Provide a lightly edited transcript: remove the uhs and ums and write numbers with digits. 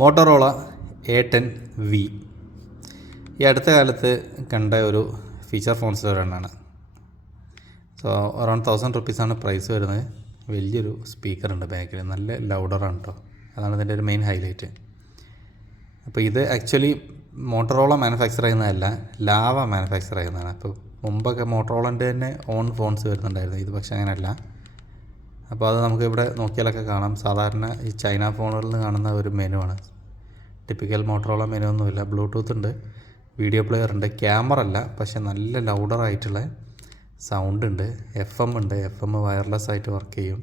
Motorola A10V ഈ അടുത്ത കാലത്ത് കണ്ട ഒരു ഫീച്ചർ ഫോൺസിൽ ഒരെണ്ണമാണ്. സോ അറൗണ്ട് 1000 റുപ്പീസാണ് പ്രൈസ് വരുന്നത്. വലിയൊരു സ്പീക്കറുണ്ട് ബാക്കിൽ, നല്ല ലൗഡറാണ് കേട്ടോ. അതാണ് ഇതിൻ്റെ ഒരു മെയിൻ ഹൈലൈറ്റ്. അപ്പോൾ ഇത് ആക്ച്വലി മോട്ടോറോള മാനുഫാക്ചർ ചെയ്യുന്നതല്ല, ലാവ മാനുഫാക്ചർ ചെയ്യുന്നതാണ്. അപ്പോൾ മുമ്പൊക്കെ മോട്ടോറോളൻ്റെ തന്നെ ഓൺ ഫോൺസ് വരുന്നുണ്ടായിരുന്നു, ഇത് പക്ഷേ അങ്ങനെയല്ല. അപ്പോൾ അത് നമുക്ക് ഇവിടെ നോക്കിയാലൊക്കെ കാണാം. സാധാരണ ഈ ചൈന ഫോണുകളിൽ കാണുന്ന ഒരു മെനു ആണ്. ടിപ്പിക്കൽ മോട്ടോറോള മെനു ഒന്നുമില്ല. ബ്ലൂടൂത്ത് ഉണ്ട്, വീഡിയോ പ്ലെയർ ഉണ്ട്, ക്യാമറ അല്ല, പക്ഷെ നല്ല ലൗഡറായിട്ടുള്ള സൗണ്ട് ഉണ്ട്. FM ഉണ്ട്, FM വയർലെസ് ആയിട്ട് വർക്ക് ചെയ്യും.